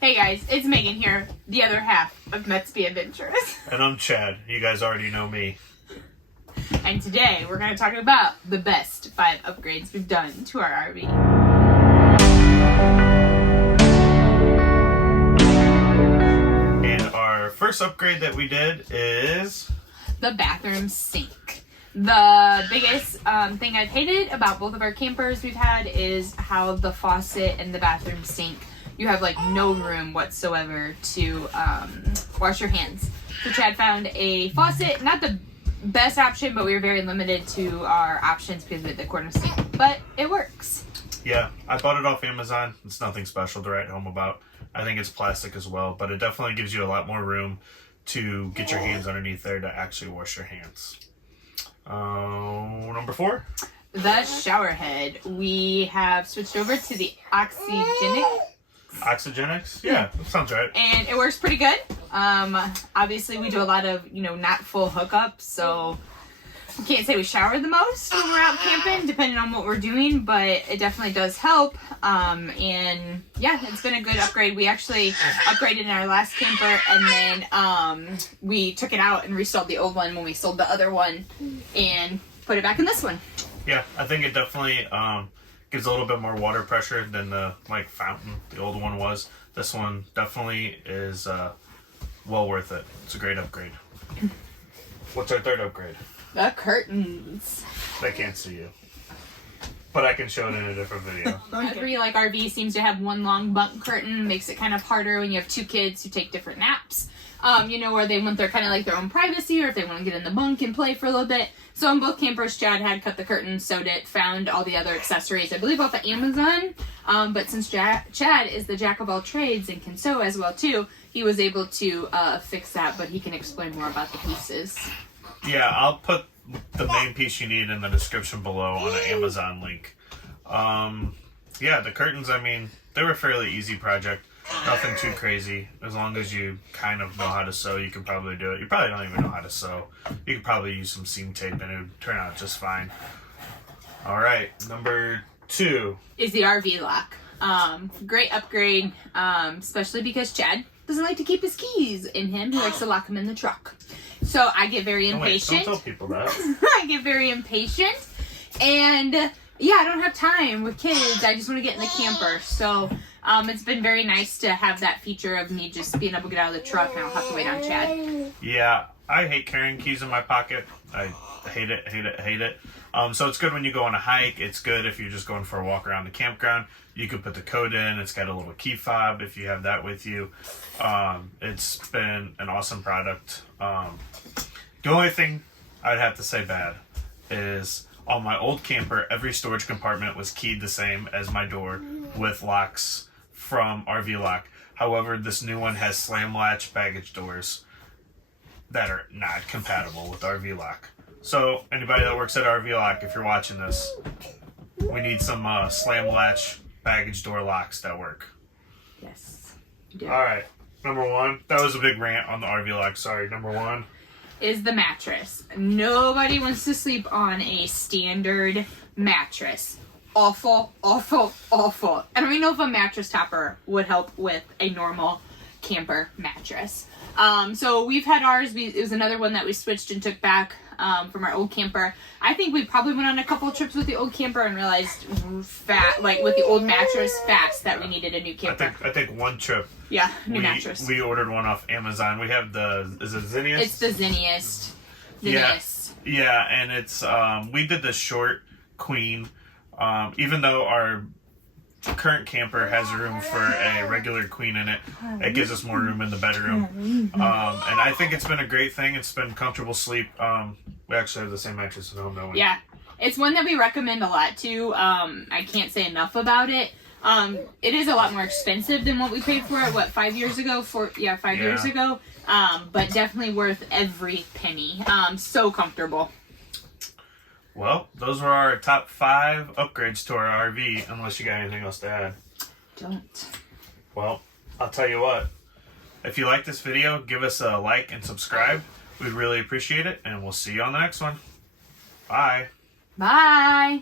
Hey guys, it's Megan here, the other half of Let's Be Adventurous. And I'm Chad. You guys already know me. And today we're going to talk about the best 5 upgrades we've done to our RV. And our first upgrade that we did is the bathroom sink. The biggest thing I've hated about both of our campers we've had is how the faucet and the bathroom sink, you have like no room whatsoever to wash your hands. So Chad found a faucet, not the best option, but we were very limited to our options because of the corner sink, but it works. Yeah, I bought it off Amazon. It's nothing special to write home about. I think it's plastic as well, but it definitely gives you a lot more room to get your hands underneath there to actually wash your hands. Number 4? The shower head. We have switched over to the Oxygenics. Yeah, that sounds right. And it works pretty good. Obviously we do a lot of, not full hookups, so we can't say we shower the most when we're out camping, depending on what we're doing, but it definitely does help. And yeah, it's been a good upgrade. We actually upgraded in our last camper, and then we took it out and resold the old one when we sold the other one and put it back in this one. Yeah, I think it definitely gives a little bit more water pressure than the fountain the old one was. This one definitely is well worth it. It's a great upgrade. What's our third upgrade? The curtains. They can't see you, but I can show it in a different video. Every RV seems to have one long bunk curtain. Makes it kind of harder when you have 2 kids who take different naps. Where they want their their own privacy, or if they want to get in the bunk and play for a little bit. So in both campers, Chad had cut the curtain, sewed it, found all the other accessories, I believe off of Amazon. But since Chad is the jack of all trades and can sew as well too, he was able to fix that, but he can explain more about the pieces. Yeah, I'll put the main piece you need in the description below on an Amazon link. Yeah, the curtains, they were a fairly easy project. Nothing too crazy. As long as you kind of know how to sew, you can probably do it. You probably don't even know how to sew. You could probably use some seam tape and it would turn out just fine. Alright, number 2. Is the RV lock. Great upgrade, especially because Chad doesn't like to keep his keys in him. He likes to lock them in the truck. So I get very impatient. Don't tell people that. I get very impatient. And yeah, I don't have time with kids. I just want to get in the camper. So it's been very nice to have that feature of me just being able to get out of the truck and I don't have to wait on Chad. Yeah, I hate carrying keys in my pocket. I hate it. So it's good when you go on a hike. It's good if you're just going for a walk around the campground. You could put the code in. It's got a little key fob if you have that with you. It's been an awesome product. The only thing I'd have to say bad is on my old camper, every storage compartment was keyed the same as my door with locks from RV Lock. However, this new one has slam latch baggage doors that are not compatible with RV Lock. So anybody that works at RV Lock, if you're watching this, we need some slam latch baggage door locks that work. Yes. Alright, number 1. That was a big rant on the RV Lock. Sorry, number 1. Is the mattress. Nobody wants to sleep on a standard mattress. Awful, awful, awful. I don't even know if a mattress topper would help with a normal camper mattress. So we've had ours. It was another one that we switched and took back from our old camper. I think we probably went on a couple trips with the old camper and realized with the old mattress fast that we needed a new camper. I think one trip. Yeah, new mattress. We ordered one off Amazon. We have is it Zinniest? It's the Zinniest. Yeah, and it's we did the short queen. Even though our current camper has room for a regular queen in it, it gives us more room in the bedroom. And I think it's been a great thing. It's been comfortable sleep. We actually have the same mattress at home, don't we? Yeah, it's one that we recommend a lot too. I can't say enough about it. It is a lot more expensive than what we paid for it, 5 years ago? 5 years ago. But definitely worth every penny. So comfortable. Well, those were our top 5 upgrades to our RV, unless you got anything else to add. Don't. Well, I'll tell you what. If you like this video, give us a like and subscribe. We'd really appreciate it, and we'll see you on the next one. Bye. Bye.